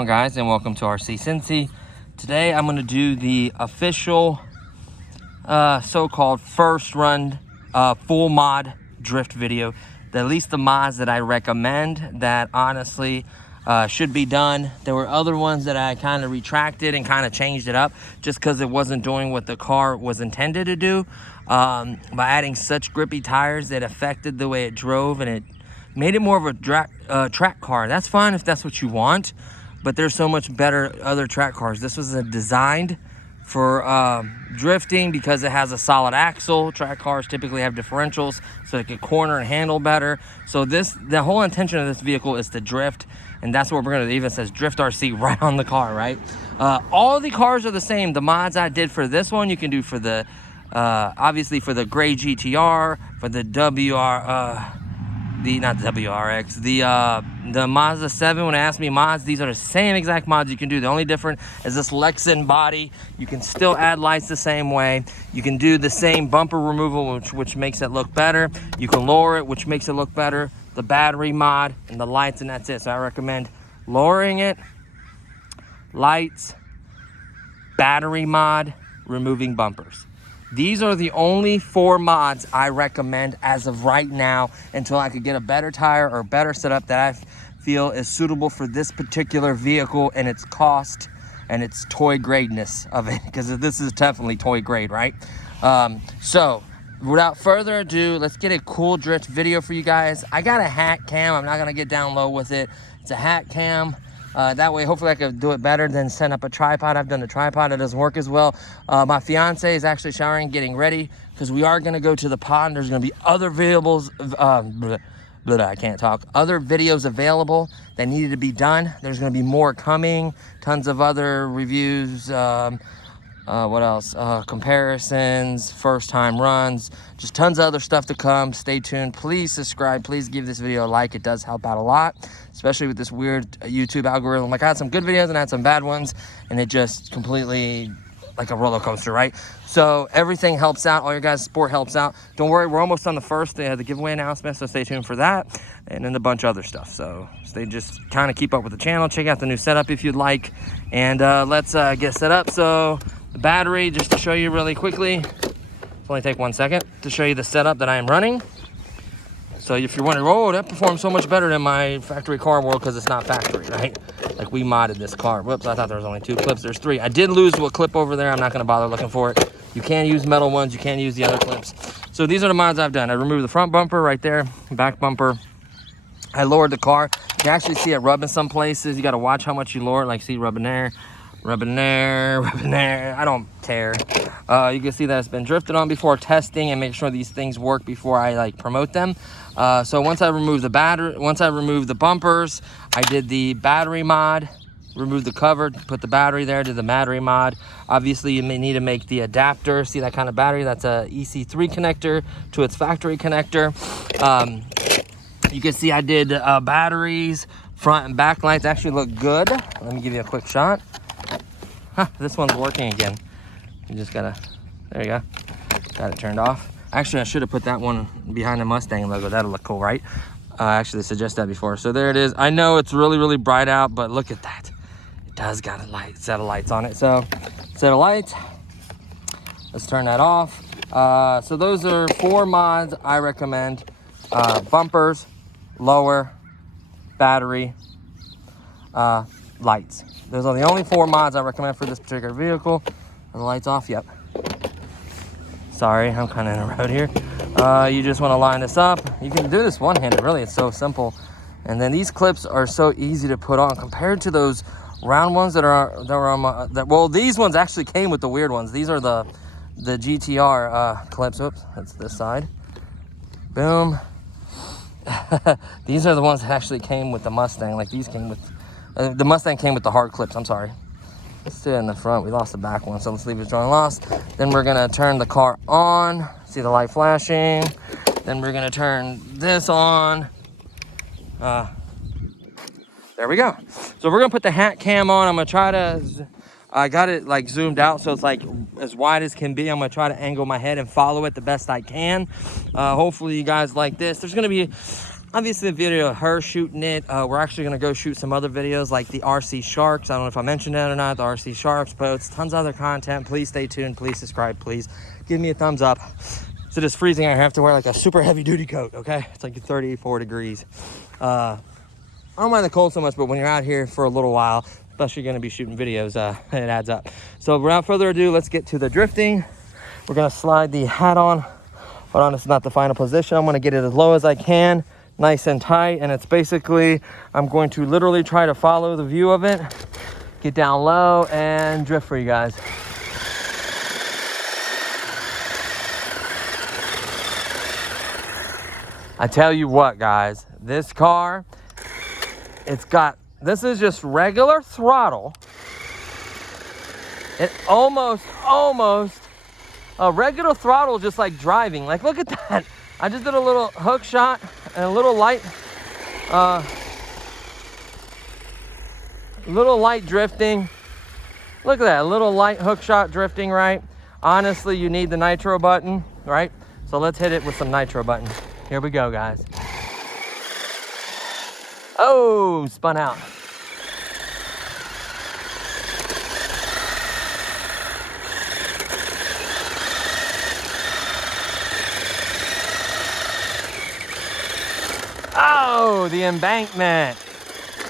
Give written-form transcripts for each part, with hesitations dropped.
going, guys, and welcome to RC Cincy. Today I'm going to do the official so-called first run full mod drift video. At least the mods that I recommend that honestly should be done. There were other ones that I kind of retracted and kind of changed it up just because it wasn't doing what the car was intended to do. By adding such grippy tires that affected the way it drove, and it made it more of a track car. That's fine if that's what you want, but there's so much better other track cars. This was designed for drifting because it has a solid axle. Track cars typically have differentials so it can corner and handle better. So the whole intention of this vehicle is to drift, and that's what we're gonna do. It even says Drift RC right on the car, right? All the cars are the same. The mods I did for this one, you can do for the obviously for the gray GTR, for the not the WRX, the Mazda 7. When it asked me mods, these are the same exact mods you can do. The only difference is this Lexan body. You can still add lights the same way. You can do the same bumper removal, which makes it look better. You can lower it, which makes it look better. The battery mod and the lights, and that's it. So I recommend lowering it, lights, battery mod, removing bumpers. These are the only 4 mods I recommend as of right now until I could get a better tire or better setup that I feel is suitable for this particular vehicle and its cost and its toy gradeness of it, because this is definitely toy grade, right? So without further ado, let's get a cool drift video for you guys. I got a hat cam. I'm not gonna get down low with it. It's a hat cam. That way, hopefully I could do it better than set up a tripod. I've done the tripod, it doesn't work as well. My fiance is actually showering, getting ready, because we are gonna go to the pond. There's gonna be other videos, I can't talk. Other videos available that needed to be done. There's gonna be more coming, tons of other reviews, what else? Comparisons, first time runs, just tons of other stuff to come. Stay tuned. Please subscribe. Please give this video a like. It does help out a lot, especially with this weird YouTube algorithm. Like, I had some good videos and I had some bad ones, and it just completely like a roller coaster, right? So everything helps out. All your guys' support helps out. Don't worry, we're almost on the first day of the giveaway announcement, so stay tuned for that, and then a bunch of other stuff. So just kind of keep up with the channel. Check out the new setup if you'd like, and let's get set up. So the battery, just to show you really quickly, it'll only take 1 second to show you the setup that I am running. So if you're wondering, oh, that performs so much better than my factory car world, because it's not factory, right? Like, we modded this car. Whoops, I thought there was only 2 clips. There's 3. I did lose a clip over there. I'm not going to bother looking for it. You can use metal ones. You can use the other clips. So these are the mods I've done. I removed the front bumper right there, back bumper. I lowered the car. You can actually see it rubbing some places. You got to watch how much you lower it. Like, see, rubbing there. Rubbing there, rubbing there. I don't care. You can see that it's been drifted on before, testing and make sure these things work before I like promote them. So once I removed the battery, once I removed the bumpers, I did the battery mod, removed the cover, put the battery there, did the battery mod. Obviously, you may need to make the adapter. See that kind of battery? That's a EC3 connector to its factory connector. You can see I did batteries, front and back lights actually look good. Let me give you a quick shot. Huh, this one's working again. You just gotta, there you go. Got it turned off. Actually, I should have put that one behind the Mustang logo. That'll look cool, right? I actually suggested that before. So there it is. I know it's really, really bright out, but look at that. It does got a set of lights on it. So, set of lights. Let's turn that off. So those are 4 mods I recommend. Bumpers, lower, battery, lights. Those are the only 4 mods I recommend for this particular vehicle. Are the lights off? Yep. Sorry, I'm kind of in a road here. You just want to line this up. You can do this one-handed, really. It's so simple. And then these clips are so easy to put on compared to those round ones well, these ones actually came with the weird ones. These are the GTR clips. Oops, that's this side. Boom. These are the ones that actually came with the Mustang. Like, these came with the Mustang came with the hard clips. I'm sorry. Let's do it in the front. We lost the back one, so let's leave it drawing lost. Then we're gonna turn the car on. See the light flashing. Then we're gonna turn this on. There we go. So we're gonna put the hat cam on. I'm gonna try to, I got it like zoomed out so it's like as wide as can be. I'm gonna try to angle my head and follow it the best I can. Hopefully you guys like this. There's gonna be obviously a video of her shooting it. We're actually gonna go shoot some other videos like the RC Sharks. I don't know if I mentioned that or not, the RC Sharks boats, tons of other content. Please stay tuned, please subscribe, please give me a thumbs up. So it's freezing, I have to wear like a super heavy duty coat, okay? It's like 34 degrees. I don't mind the cold so much, but when you're out here for a little while, especially gonna be shooting videos, it adds up. So without further ado, let's get to the drifting. We're gonna slide the hat on. Hold on, it's not the final position. I'm gonna get it as low as I can, nice and tight, and it's basically, I'm going to literally try to follow the view of it, get down low and drift for you guys. I tell you what, guys, this car, this is just regular throttle. It almost, a regular throttle, just like driving. Like, look at that. I just did a little hook shot and a little light drifting. Look at that, a little light hook shot drifting, right? Honestly, you need the nitro button, right? So let's hit it with some nitro button. Here we go, guys. Oh, spun out. Oh, the embankment.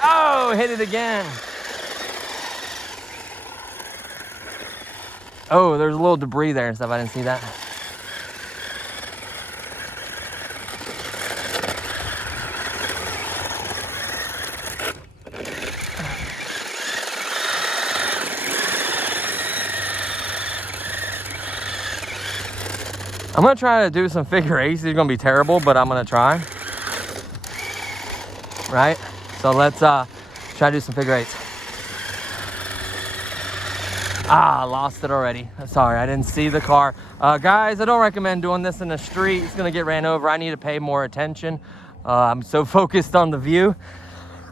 Oh, hit it again. Oh, there's a little debris there and stuff. I didn't see that. I'm gonna try to do some figure eights. These are gonna be terrible, but I'm gonna try. Right? So let's try to do some figure eights. Ah, lost it already. Sorry, I didn't see the car. Guys, I don't recommend doing this in the street. It's gonna get ran over. I need to pay more attention. I'm so focused on the view.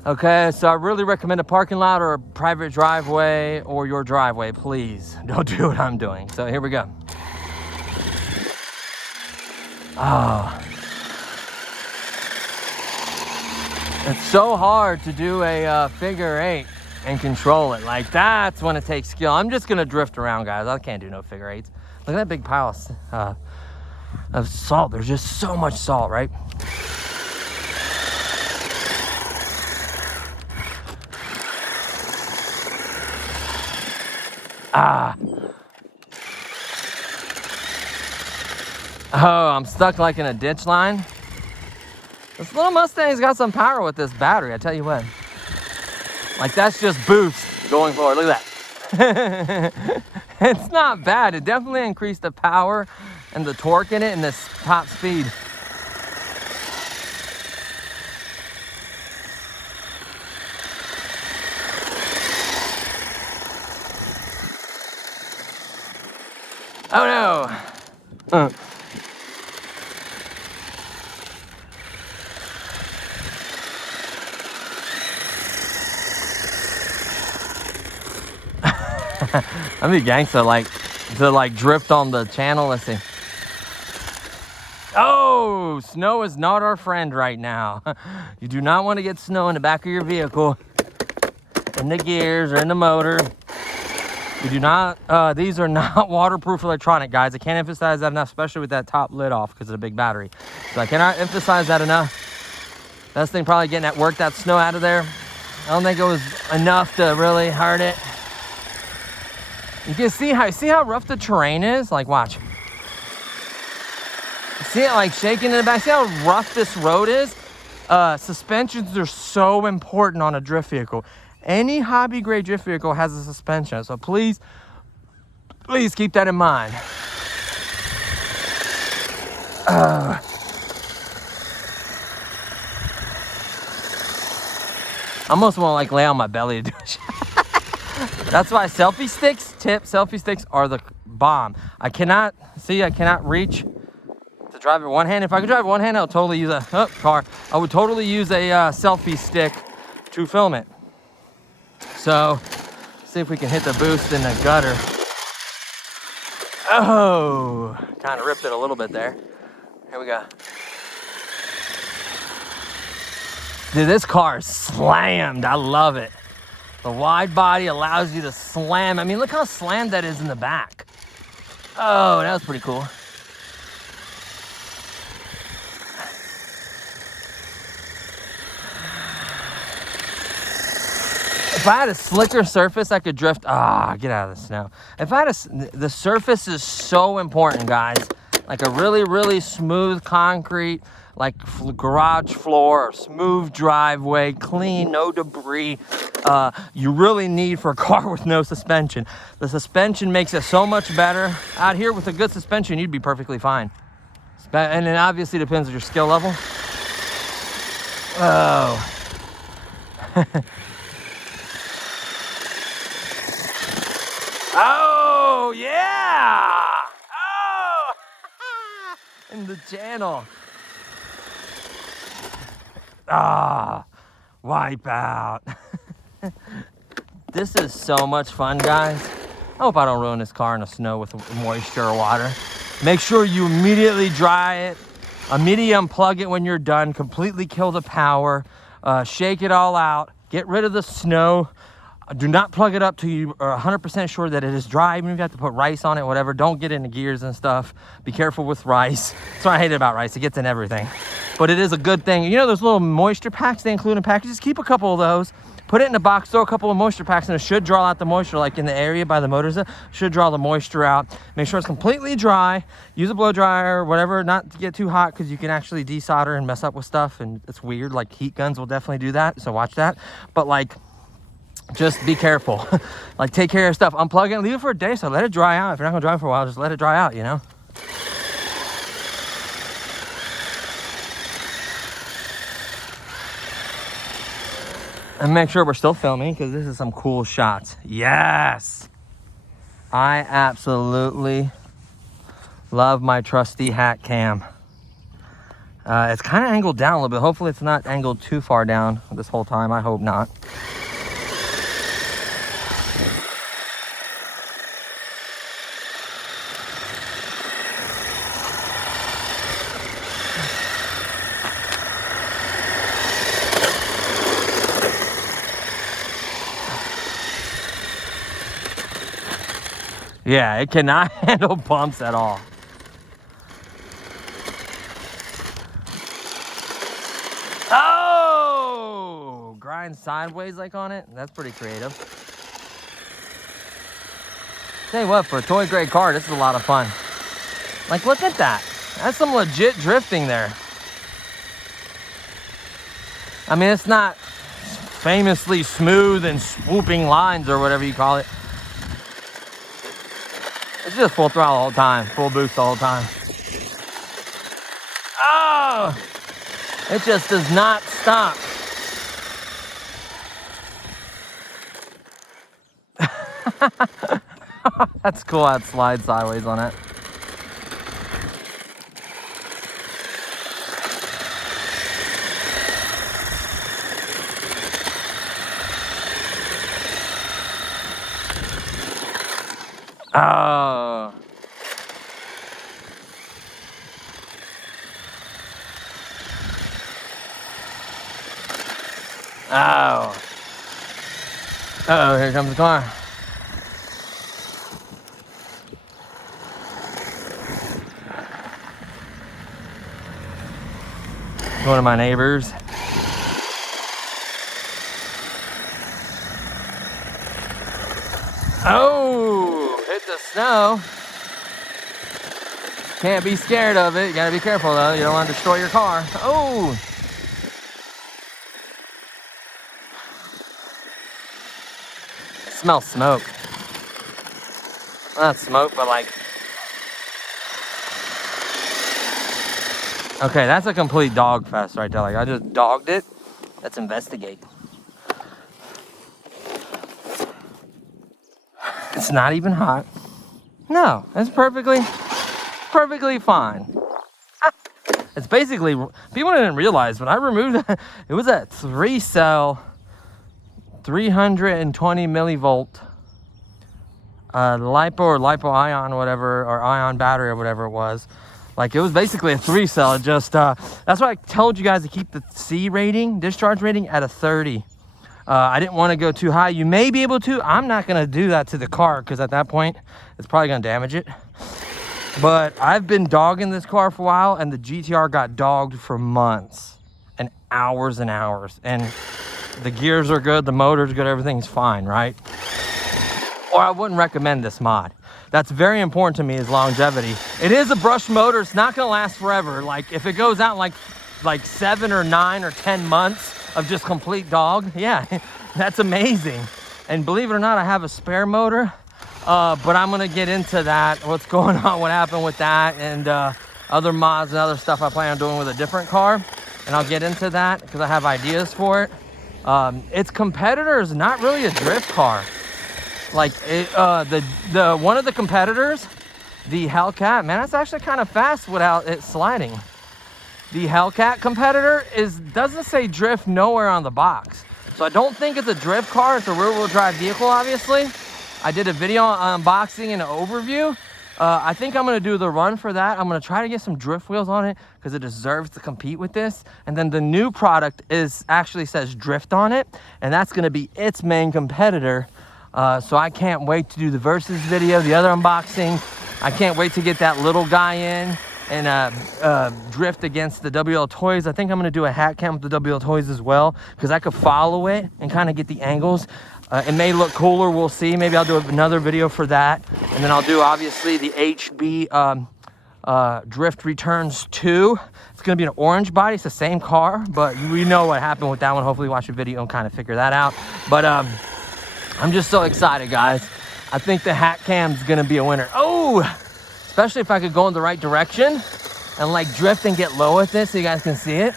Okay, so I really recommend a parking lot or a private driveway or your driveway. Please don't do what I'm doing. So here we go. Oh. It's so hard to do a figure eight and control it. Like, that's when it takes skill. I'm just gonna drift around, guys. I can't do no figure eights. Look at that big pile of salt. There's just so much salt, right? Ah. Oh, I'm stuck like in a ditch line. This little Mustang's got some power with this battery, I tell you what. Like, that's just boost going forward. Look at that. It's not bad. It definitely increased the power and the torque in it and this top speed. Oh no. I'd be gangsta, like, to like drift on the channel. Let's see. Oh, snow is not our friend right now. You do not want to get snow in the back of your vehicle, in the gears or in the motor. You do not, these are not waterproof electronic, guys. I can't emphasize that enough, especially with that top lid off because of the big battery. So I cannot emphasize that enough. This thing probably getting work that snow out of there. I don't think it was enough to really hurt it. You can see how rough the terrain is. Like, watch. See it like shaking in the back. See how rough this road is? Suspensions are so important on a drift vehicle. Any hobby grade drift vehicle has a suspension. So please keep that in mind. I almost want to like lay on my belly to do it. That's why selfie sticks are the bomb. I cannot reach to drive it one hand. If I could drive one hand, I would totally use I would totally use a selfie stick to film it. So, see if we can hit the boost in the gutter. Oh, kind of ripped it a little bit there. Here we go. Dude, this car is slammed. I love it. The wide body allows you to slam. I mean, look how slammed that is in the back. Oh, that was pretty cool. If I had a slicker surface, I could drift. Get out of the snow. If I had the surface is so important, guys. Like a really, really smooth concrete, like garage floor or smooth driveway, clean, no debris. You really need for a car with no suspension. The suspension makes it so much better. Out here with a good suspension, you'd be perfectly fine. And it obviously depends on your skill level. Oh. Oh, yeah! Oh! In the channel. Wipe out. This is so much fun, guys. I hope I don't ruin this car in the snow with moisture or water. Make sure you immediately dry it. Immediately unplug it when you're done. Completely kill the power. Shake it all out. Get rid of the snow. Do not plug it up till you are 100% sure that it is dry. Even if you have to put rice on it, whatever. Don't get into gears and stuff. Be careful with rice. That's what I hate about rice. It gets in everything. But it is a good thing. You know those little moisture packs they include in packages? Keep a couple of those. Put it in a box. Throw a couple of moisture packs, and it should draw out the moisture. Like in the area by the motors, should draw the moisture out. Make sure it's completely dry. Use a blow dryer or whatever, not to get too hot, because you can actually desolder and mess up with stuff. And it's weird. Like heat guns will definitely do that. So watch that. But like, just be careful. Like take care of stuff. Unplug it and leave it for a day. So let it dry out. If you're not gonna drive for a while, just let it dry out, you know? And make sure we're still filming, because this is some cool shots. Yes! I absolutely love my trusty hat cam. It's kind of angled down a little bit. Hopefully it's not angled too far down this whole time. I hope not. Yeah, it cannot handle bumps at all. Oh! Grind sideways like on it? That's pretty creative. Tell you what, for a toy grade car, this is a lot of fun. Like, look at that. That's some legit drifting there. I mean, it's not famously smooth and swooping lines or whatever you call it. It's just full throttle the whole time, full boost the whole time. Oh! It just does not stop. That's cool how it slides sideways on it. Oh. Oh. Uh-oh, here comes the car. One of my neighbors. Oh, hit the snow. Can't be scared of it. You gotta be careful though. You don't want to destroy your car. Oh. Smells smoke. Well, not smoke, but like. Okay, that's a complete dog fest right there. Like I just dogged it. Let's investigate. It's not even hot. No, it's perfectly fine. It's basically, people didn't realize when I removed that, it was a 3-cell, 320 millivolt lipo or lipo ion, whatever, or ion battery or whatever it was. Like it was basically a 3-cell. It just, that's why I told you guys to keep the C rating, discharge rating at a 30. I didn't want to go too high. You may be able to. I'm not going to do that to the car because at that point, it's probably going to damage it. But I've been dogging this car for a while, and the GTR got dogged for months and hours. And the gears are good, the motor's good, everything's fine, right? Or I wouldn't recommend this mod. That's very important to me is longevity. It is a brushed motor. It's not going to last forever. Like if it goes out like 7 or 9 or 10 months of just complete dog, yeah, that's amazing. And believe it or not, I have a spare motor, but I'm gonna get into that, what's going on, what happened with that, and other mods and other stuff I plan on doing with a different car, and I'll get into that because I have ideas for it. Its competitor is not really a drift car. Like the one of the competitors, the Hellcat, man, that's actually kind of fast without it sliding. The Hellcat competitor doesn't say drift nowhere on the box. So I don't think it's a drift car. It's a rear-wheel drive vehicle, obviously. I did a video on unboxing and an overview. I think I'm gonna do the run for that. I'm gonna try to get some drift wheels on it because it deserves to compete with this. And then the new product actually says drift on it, and that's gonna be its main competitor. So I can't wait to do the versus video, the other unboxing. I can't wait to get that little guy in and drift against the WL Toys. I think I'm gonna do a hat cam with the WL Toys as well because I could follow it and kind of get the angles. It may look cooler, we'll see. Maybe I'll do another video for that. And then I'll do obviously the HB Drift Returns 2. It's gonna be an orange body, it's the same car, but we know what happened with that one. Hopefully watch a video and kind of figure that out. But I'm just so excited, guys. I think the hat cam's gonna be a winner. Oh! Especially if I could go in the right direction and like drift and get low with this so you guys can see it.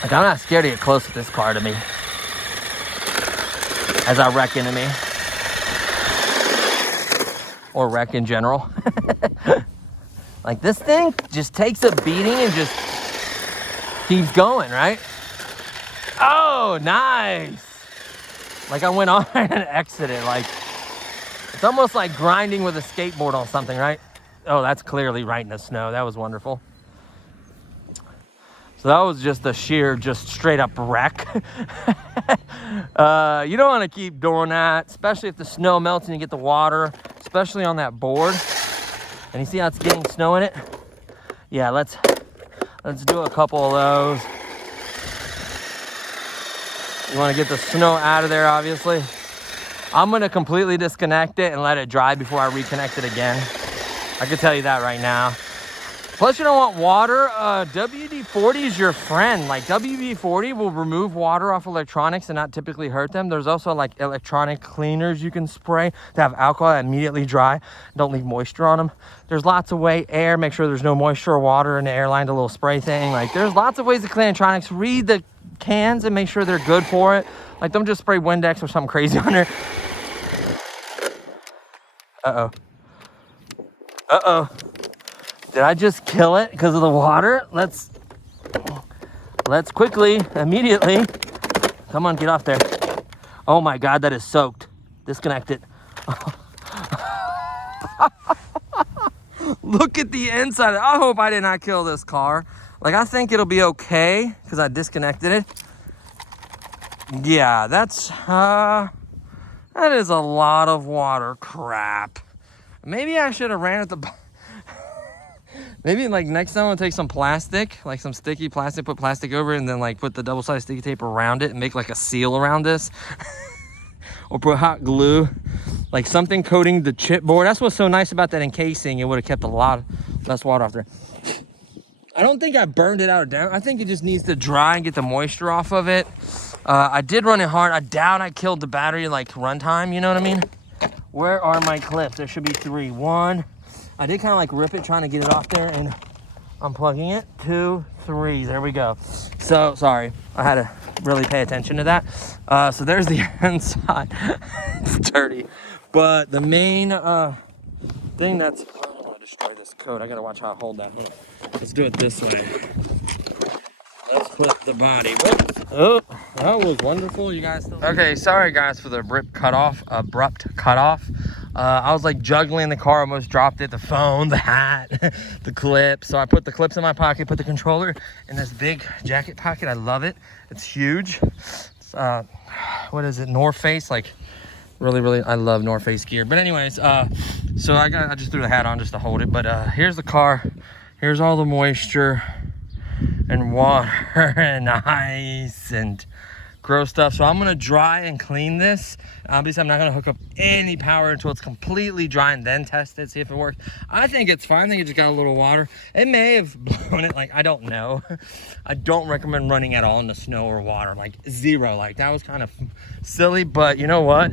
Like I'm not scared to get close with this car to me. As I wreck into me. Or wreck in general. Like this thing just takes a beating and just keeps going, right? Oh, nice. Like I went on and exited. Like it's almost like grinding with a skateboard on something, right? Oh, that's clearly right in the snow. That was wonderful. So that was just a sheer, just straight up wreck. You don't want to keep doing that, especially if the snow melts and you get the water, especially on that board. And you see how it's getting snow in it? Yeah, let's do a couple of those. You want to get the snow out of there, obviously. I'm going to completely disconnect it and let it dry before I reconnect it again. I can tell you that right now. Plus, you don't want water. WD-40 is your friend. Like, WD-40 will remove water off electronics and not typically hurt them. There's also, like, electronic cleaners you can spray to have alcohol that immediately dry. Don't leave moisture on them. There's lots of ways. Air, make sure there's no moisture or water in the airline, the little spray thing. Like, there's lots of ways to clean electronics. Read the cans and make sure they're good for it. Like, don't just spray Windex or something crazy on there. Uh-oh. Uh-oh. Did I just kill it because of the water? Let's quickly, immediately. Come on, get off there. Oh my God, that is soaked. Disconnect it. Look at the inside. I hope I did not kill this car. Like, I think it'll be okay because I disconnected it. Yeah, that is a lot of water. Crap. Maybe I should have ran at the... Maybe like next time I'll take some plastic, like some sticky plastic, put plastic over it, and then like put the double-sided sticky tape around it and make like a seal around this. Or put hot glue, like something coating the chipboard. That's what's so nice about that encasing. It would have kept a lot less water off there. I don't think I burned it out or down. I think it just needs to dry and get the moisture off of it. I did run it hard. I doubt I killed the battery like runtime, you know what I mean? Where are my clips? There should be 3. 1. I did kind of like rip it trying to get it off there and unplugging it. 2, 3, there we go. So, sorry, I had to really pay attention to that. So there's the inside. It's dirty. But the main thing that's, I don't want to destroy this coat. I gotta watch how I hold that. Let's do it this way. Let's clip the body. Whoops. Oh, that was wonderful. You guys still... Okay, sorry guys for the abrupt cutoff. I was like juggling the car, almost dropped it, the phone, the hat, the clip. So I put the clips in my pocket, put the controller in this big jacket pocket. I love it. It's huge. It's, what is it, North Face? Like really, I love North Face gear. But anyways, so I just threw the hat on just to hold it. But here's the car. Here's all the moisture and water and ice and gross stuff. So I'm gonna dry and clean this. Obviously, I'm not gonna hook up any power until it's completely dry and then test it, see if it works. I think it's fine. I think it just got a little water. It may have blown it, like, I don't know. I don't recommend running at all in the snow or water, like zero. Like, that was kind of silly, but you know what?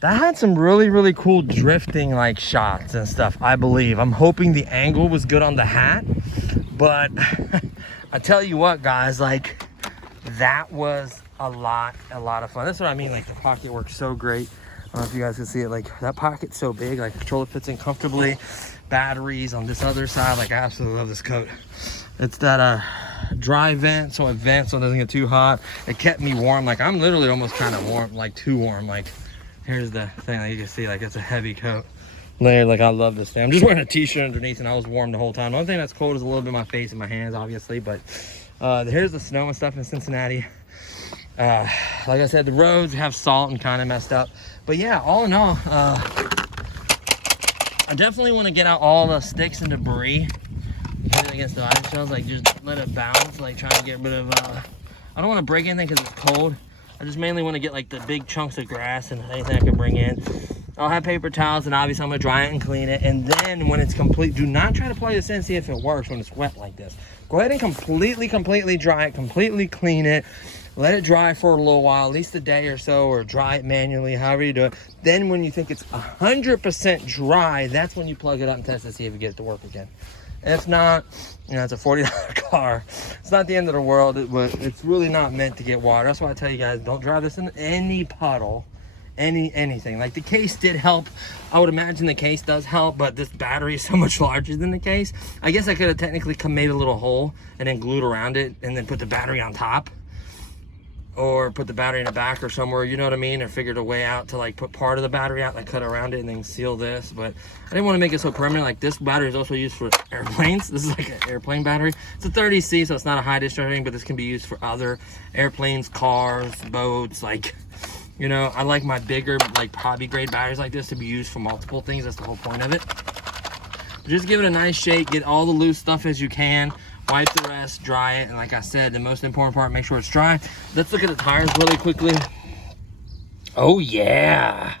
That had some really cool drifting like shots and stuff, I believe. I'm hoping the angle was good on the hat, but I tell you what, guys, like, that was a lot of fun. That's what I mean, like, the pocket works so great. I don't know if you guys can see it, like, that pocket's so big, like, the controller fits in comfortably. Batteries on this other side, like, I absolutely love this coat. It's that dry vent, so it vents so it doesn't get too hot. It kept me warm. Like, I'm literally almost kind of warm, like too warm. Like, here's the thing, like, you can see, like, it's a heavy coat layer. Like, I love this thing. I'm just wearing a t-shirt underneath and I was warm the whole time. The only thing that's cold is a little bit of my face and my hands, obviously, but here's the snow and stuff in Cincinnati. Like I said, the roads have salt and kind of messed up, but yeah, all in all, I definitely want to get out all the sticks and debris, put it against the ice shells, like, just let it bounce, like, trying to get rid of I don't want to break anything because it's cold. I just mainly want to get like the big chunks of grass and anything I can bring in. I'll have paper towels, and obviously I'm gonna dry it and clean it. And then when it's complete, do not try to plug this in, see if it works when it's wet like this. Go ahead and completely dry it, completely clean it. Let it dry for a little while, at least a day or so, or dry it manually, however you do it. Then when you think it's 100% dry, that's when you plug it up and test to see if you get it to work again. If not, you know, it's a $40 car. It's not the end of the world, but it's really not meant to get water. That's why I tell you guys, don't drive this in any puddle, anything. Like, the case did help. I would imagine the case does help, but this battery is so much larger than the case. I guess I could have technically made a little hole and then glued around it and then put the battery on top. Or put the battery in the back or somewhere, you know what I mean? Or figured a way out to, like, put part of the battery out, like, cut around it and then seal this. But I didn't want to make it so permanent. Like, this battery is also used for airplanes. This is like an airplane battery. It's a 30C, so it's not a high discharge rating, but this can be used for other airplanes, cars, boats. Like, you know, I like my bigger, like, hobby grade batteries like this to be used for multiple things. That's the whole point of it. But just give it a nice shake, get all the loose stuff as you can. Wipe the rest, dry it, and like I said, the most important part, make sure it's dry. Let's look at the tires really quickly. Oh yeah,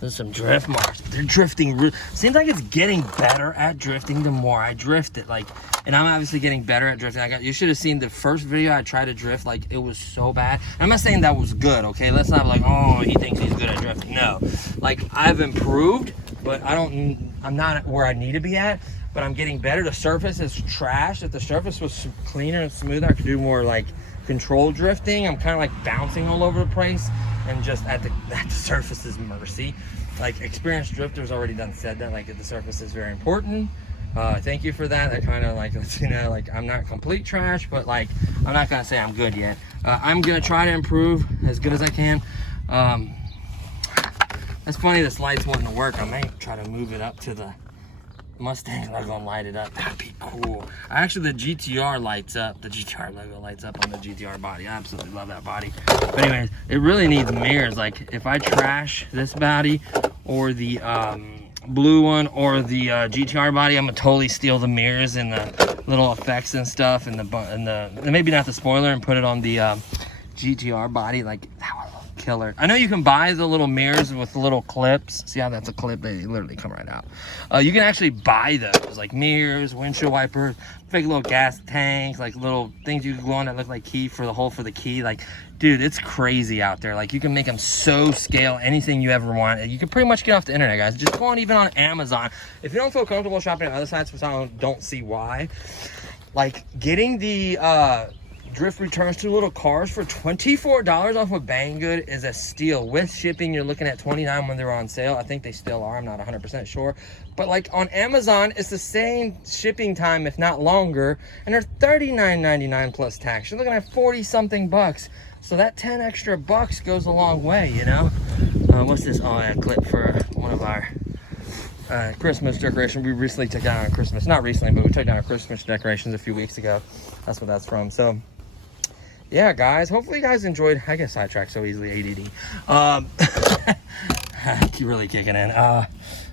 there's some drift marks. They're drifting. Seems like it's getting better at drifting the more I drift it. Like, and I'm obviously getting better at drifting. You should have seen the first video I tried to drift. Like, it was so bad. I'm not saying that was good, okay? Let's not be like, oh, he thinks he's good at drifting. No, like, I've improved, but I'm not where I need to be at. But I'm getting better. The surface is trash. If the surface was cleaner and smoother, I could do more, like, controlled drifting. I'm kind of like bouncing all over the place and just at the surface's mercy. Like, experienced drifters already done said that, like, the surface is very important. Thank you for that. That kind of, like, lets you know, like, I'm not complete trash, but, like, I'm not gonna say I'm good yet. I'm gonna try to improve as good as I can. That's funny, this light's wanting to work. I might try to move it up to the Mustang logo and light it up. That'd be cool. Actually, the GTR lights up. The GTR logo lights up on the GTR body. I absolutely love that body. But anyways, it really needs mirrors. Like, if I trash this body or the blue one or the GTR body, I'm gonna totally steal the mirrors and the little effects and stuff and the maybe not the spoiler, and put it on the GTR body. Like, that would look killer. I know you can buy the little mirrors with little clips. See how that's a clip? They literally come right out. You can actually buy those, like mirrors, windshield wipers, fake little gas tanks, like little things you can glue on that look like key for the hole for the key. Like, dude, it's crazy out there. Like, you can make them so scale, anything you ever want. You can pretty much get off the internet, guys. Just go on, even on Amazon. If you don't feel comfortable shopping on other sites, which I don't see why, like, getting the Drift returns to little cars for $24 off of Banggood is a steal. With shipping, you're looking at $29 when they're on sale. I think they still are. I'm not 100% sure. But like on Amazon, it's the same shipping time, if not longer. And they're $39.99 plus tax. You're looking at 40-something bucks. So that 10 extra bucks goes a long way, you know? What's this? Oh, yeah, clip for one of our Christmas decoration. We recently took down our Christmas. Not recently, but we took down our Christmas decorations a few weeks ago. That's what that's from. So yeah, guys, hopefully you guys enjoyed. I get sidetracked so easily, ADD. Really kicking in.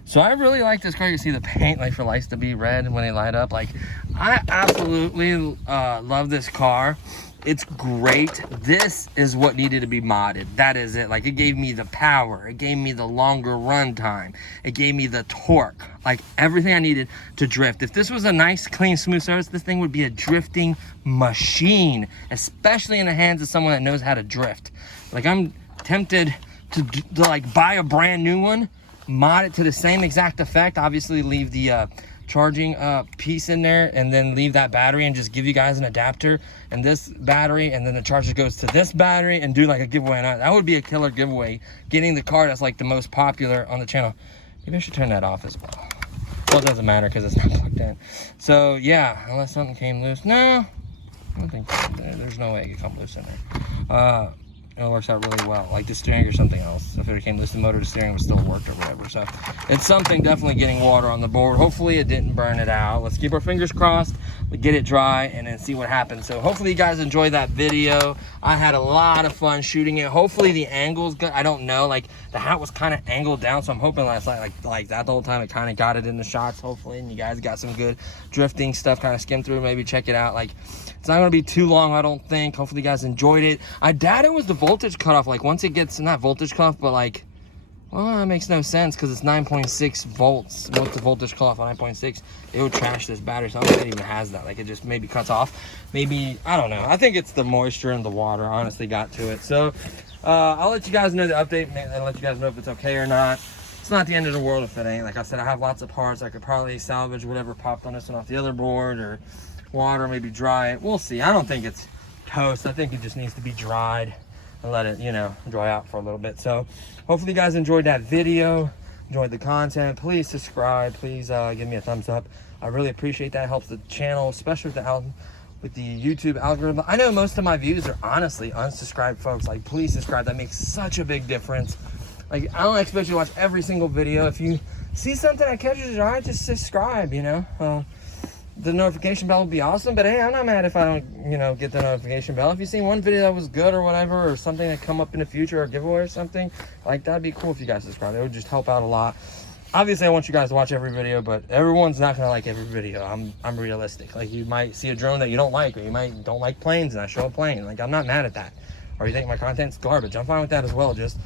So I really like this car. You see the paint, like, for lights to be red when they light up. Like, I absolutely love this car. It's great. This is what needed to be modded. That is it. Like, it gave me the power. It gave me the longer run time. It gave me the torque. Like, everything I needed to drift. If this was a nice, clean, smooth surface, this thing would be a drifting machine, especially in the hands of someone that knows how to drift. Like, I'm tempted to like, buy a brand new one, mod it to the same exact effect. Obviously, leave the charging piece in there, and then leave that battery and just give you guys an adapter and this battery, and then the charger goes to this battery, and do like a giveaway. And that would be a killer giveaway, getting the car that's like the most popular on the channel. Maybe I should turn that off as well. Well, it doesn't matter because it's not plugged in. So yeah, unless something came loose. No, I don't think there's no way it could come loose in there. It works out really well, like the steering or something else. If it came loose, the motor, the steering would still work or whatever. So it's something, definitely getting water on the board. Hopefully it didn't burn it out. Let's keep our fingers crossed, get it dry, and then see what happens. So hopefully you guys enjoyed that video. I had a lot of fun shooting it. Hopefully the angle's good. I don't know, like the hat was kind of angled down, so I'm hoping last night, like that the whole time, it kind of got it in the shots, hopefully, and you guys got some good drifting stuff, kind of skimmed through, maybe check it out. Like, it's not gonna be too long, I don't think. Hopefully you guys enjoyed it. I doubt it was the voltage cutoff. Like, once it gets, not voltage cutoff, but like, well, that makes no sense because it's 9.6 volts. Once the voltage cutoff on 9.6, it would trash this battery. So I don't think it even has that. Like, it just maybe cuts off. Maybe, I don't know. I think it's the moisture in the water honestly got to it. So I'll let you guys know the update and let you guys know if it's okay or not. It's not the end of the world if it ain't. Like I said, I have lots of parts. I could probably salvage whatever popped on this one off the other board, or water, maybe dry it. We'll see. I don't think it's toast. I think it just needs to be dried and let it, you know, dry out for a little bit. So hopefully you guys enjoyed that video, enjoyed the content. Please subscribe. Please give me a thumbs up. I really appreciate that. It helps the channel, especially with the YouTube algorithm. I know most of my views are honestly unsubscribed folks. Like, please subscribe. That makes such a big difference. Like, I don't expect you to watch every single video. If you see something that catches your eye, just subscribe, you know. The notification bell would be awesome, but hey, I'm not mad if I don't, you know, get the notification bell. If you see one video that was good or whatever, or something that come up in the future, or a giveaway or something, like, that'd be cool if you guys subscribe. It would just help out a lot. Obviously, I want you guys to watch every video, but everyone's not gonna like every video. I'm realistic. Like, you might see a drone that you don't like, or you might don't like planes, and I show a plane. Like, I'm not mad at that. Or you think my content's garbage, I'm fine with that as well. Just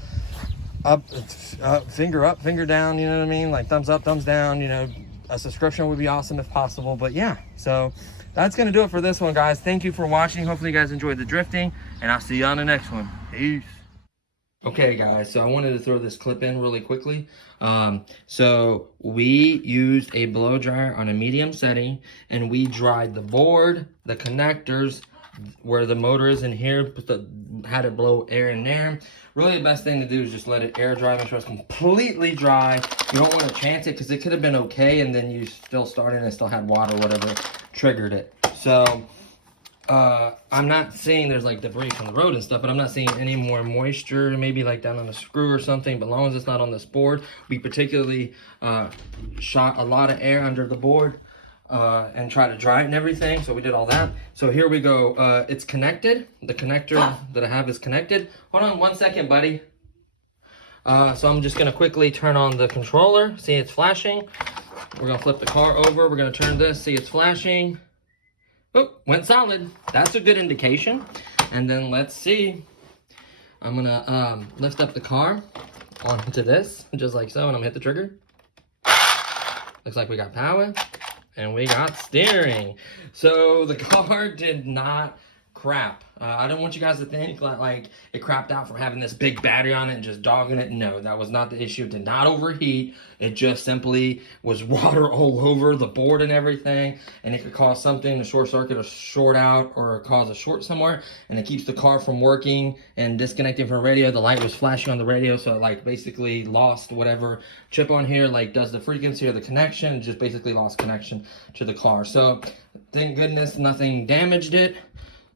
finger up, finger down, you know what I mean? Like, thumbs up, thumbs down, you know. A subscription would be awesome if possible. But yeah, so that's gonna do it for this one, guys. Thank you for watching. Hopefully you guys enjoyed the drifting, and I'll see you on the next one. Peace. Okay, guys, so I wanted to throw this clip in really quickly. So we used a blow dryer on a medium setting, and we dried the board, the connectors, where the motor is in here, had it blow air in there. Really, the best thing to do is just let it air dry, make sure it's completely dry. You don't want to chance it, because it could have been okay, and then you still started and it still had water, whatever triggered it. So I'm not saying there's like debris from the road and stuff, but I'm not seeing any more moisture, maybe like down on the screw or something. But as long as it's not on this board, we particularly shot a lot of air under the board and try to dry it and everything. So we did all that. So here we go. It's connected. The connector that I have is connected. Hold on 1 second, buddy. So I'm just gonna quickly turn on the controller. See, it's flashing. We're gonna flip the car over. We're gonna turn this. See, it's flashing. Oh, went solid. That's a good indication. And then let's see. I'm gonna lift up the car onto this, just like so, and I'm gonna hit the trigger. Looks like we got power. And we got steering. So the car did not crap. I don't want you guys to think like it crapped out from having this big battery on it and just dogging it. No, that was not the issue. It did not overheat. It just simply was water all over the board and everything, and it could cause something, a short circuit or short out, or cause a short somewhere, and it keeps the car from working and disconnecting from the radio. The light was flashing on the radio, so it like basically lost whatever chip on here like does the frequency or the connection. It just basically lost connection to the car. So thank goodness nothing damaged it.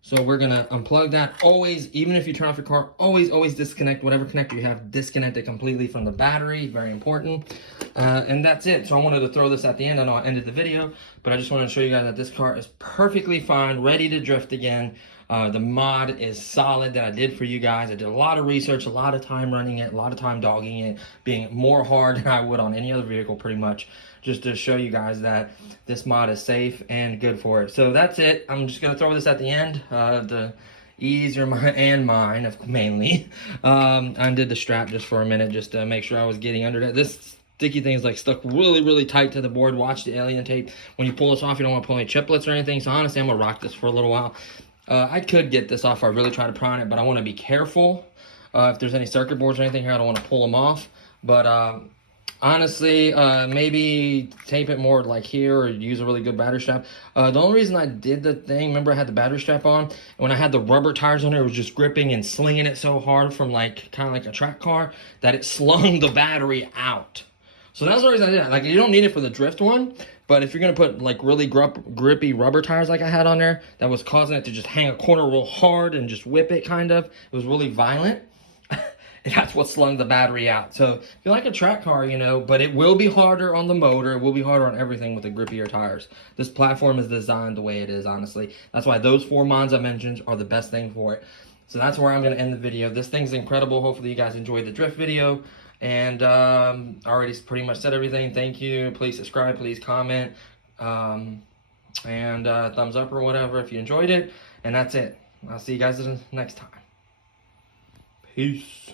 So we're gonna unplug that. Always, even if you turn off your car, always disconnect whatever connector you have. Disconnect it completely from the battery, very important. And that's it. So I wanted to throw this at the end. I know I ended the video, but I just wanted to show you guys that this car is perfectly fine, ready to drift again. The mod is solid that I did for you guys. I did a lot of research, a lot of time running it, a lot of time dogging it, being more hard than I would on any other vehicle pretty much, just to show you guys that this mod is safe and good for it. So that's it. I'm just gonna throw this at the end. The ease your mind and mine, mainly. Undid the strap just for a minute, just to make sure I was getting under it. This sticky thing is like stuck really tight to the board. Watch the alien tape. When you pull this off, you don't want to pull any chiplets or anything. So honestly, I'm gonna rock this for a little while. I could get this off if I really try to pry on it, but I want to be careful. If there's any circuit boards or anything here, I don't want to pull them off. But honestly, maybe tape it more like here, or use a really good battery strap. The only reason I did the thing, remember I had the battery strap on, and when I had the rubber tires on there, it was just gripping and slinging it so hard from like kind of like a track car that it slung the battery out. So that's the reason I did it. Like, you don't need it for the drift one, but if you're gonna put like really grippy rubber tires like I had on there, that was causing it to just hang a corner real hard and just whip it kind of. It was really violent. And that's what slung the battery out. So if you like a track car, you know, but it will be harder on the motor. It will be harder on everything with the grippier tires. This platform is designed the way it is, honestly. That's why those 4 mods I mentioned are the best thing for it. So that's where I'm gonna end the video. This thing's incredible. Hopefully you guys enjoyed the drift video. And I already pretty much said everything. Thank you. Please subscribe, please comment, and thumbs up or whatever if you enjoyed it. And that's it. I'll see you guys next time. Peace.